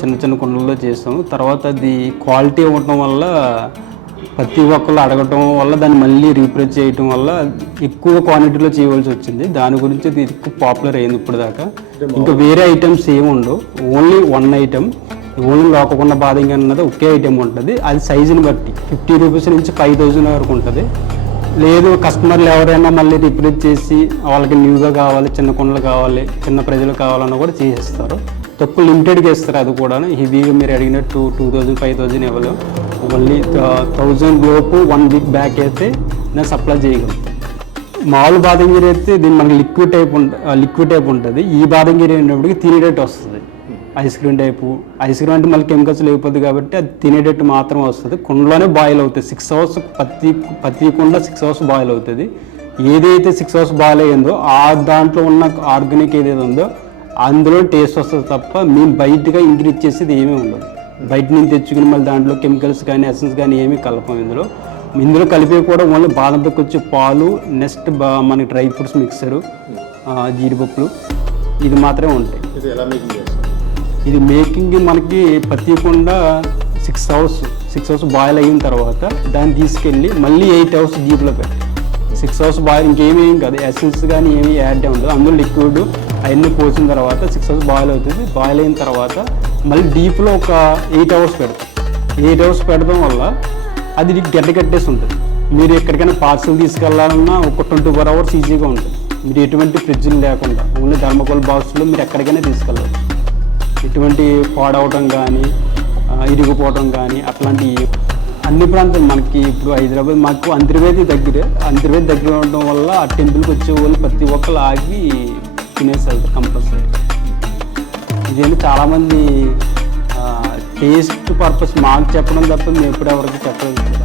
చిన్న చిన్న కుండల్లో చేస్తాము. తర్వాత అది క్వాలిటీ ఇవ్వటం వల్ల ప్రతి ఒక్కళ్ళు అడగటం వల్ల దాన్ని మళ్ళీ రీప్లేస్ చేయటం వల్ల ఎక్కువ క్వాంటిటీలో చేయవలసి వచ్చింది. దాని గురించి ఇది ఎక్కువ పాపులర్ అయింది ఇప్పుడు దాకా. ఇంకా వేరే ఐటమ్స్ ఏమి ఉండవు, ఓన్లీ వన్ ఐటమ్, ఓన్లీ లోకకుండా బాదంగి అన్నది ఒకే ఐటమ్ ఉంటుంది. అది సైజుని బట్టి 50 రూపీస్ నుంచి 5000 వరకు ఉంటుంది. లేదు కస్టమర్లు ఎవరైనా మళ్ళీ రిప్లేస్ చేసి వాళ్ళకి న్యూగా కావాలి, చిన్న కుండలు కావాలి, చిన్న ప్రజలు కావాలన్నా కూడా చేసేస్తారు. తక్కువ లిమిటెడ్గా ఇస్తారు. అది కూడా హెవీగా మీరు అడిగినట్టు 2000, 5000 ఇవ్వలేము. ఓన్లీ 1000 లోపు 1 వీక్ బ్యాక్ అయితే నేను సప్లై చేయగలను. మామూలు బాదంగిరి అయితే దీన్ని మనకి లిక్విడ్ టైప్ ఉంటుంది. ఈ బాదంగిరి అయినప్పటికీ తినేటట్టు వస్తుంది. Ice cream type. Ice cream అంటే మళ్ళీ కెమికల్స్ లేకపోతుంది కాబట్టి అది తినేటట్టు మాత్రం వస్తుంది. కుండలోనే బాయిల్ అవుతుంది. 6 అవర్స్ ప్రతి కుండ 6 అవర్స్ బాయిల్ అవుతుంది. ఏదైతే 6 అవర్స్ బాయిల్ అయ్యిందో ఆ దాంట్లో ఉన్న ఆర్గానిక్ ఏదైతే ఉందో అందులో టేస్ట్ వస్తుంది తప్ప మేము బయటగా ఇంక్రీజ్ చేసేది ఏమీ ఉండదు. బయట నుంచి తెచ్చుకుని మళ్ళీ దాంట్లో కెమికల్స్ కానీ ఎసెన్స్ కానీ ఏమీ కలపం. ఇందులో కలిపి కూడా ఓన్లీ బాదం పప్పు వచ్చి పాలు, నెక్స్ట్ మనకి డ్రై ఫ్రూట్స్ మిక్సరు, జీడిపప్పులు ఇది మాత్రమే ఉంటాయి. ఇది మేకింగ్ మనకి ప్రతి కుండా 6 అవర్స్ బాయిల్ అయిన తర్వాత దాన్ని తీసుకెళ్ళి మళ్ళీ 8 అవర్స్ జీప్లో పెట్టి 6 అవర్స్ బాయిల్ ఇంకేమేం కాదు, ఎసెన్స్ కానీ ఏమీ యాడ్ ఉండదు. అందులో లిక్విడ్ అవన్నీ పోసిన తర్వాత 6 అవర్స్ బాయిల్ అవుతుంది. బాయిల్ అయిన తర్వాత మళ్ళీ డీప్లో ఒక 8 అవర్స్ పెడతాం. 8 అవర్స్ పెడడం వల్ల అది గడ్డేసి ఉంటుంది. మీరు ఎక్కడికైనా పార్సల్ తీసుకెళ్లాలన్నా ఒక 24 అవర్స్ ఈజీగా ఉంటుంది. మీరు ఎటువంటి ఫ్రిడ్జ్లు లేకుండా ఓన్లీ థర్మోకోల్ బాక్స్లో మీరు ఎక్కడికైనా తీసుకెళ్ళవచ్చు. ఎటువంటి పాడవటం కానీ ఇరిగిపోవటం కానీ అట్లాంటి అన్ని ప్రాంతాలు మనకి ఇప్పుడు హైదరాబాద్ మాకు అంతర్వేది దగ్గర ఉండడం వల్ల ఆ టెంపుల్కి వచ్చే వాళ్ళు ప్రతి ఒక్కరు ఆగి తినేసి వెళ్తారు కంపల్సరీ. ఇదేంటి చాలామంది టేస్ట్ పర్పస్ మాకు చెప్పడం తప్ప మేము ఎప్పుడు ఎవరికి చెప్పలేదు.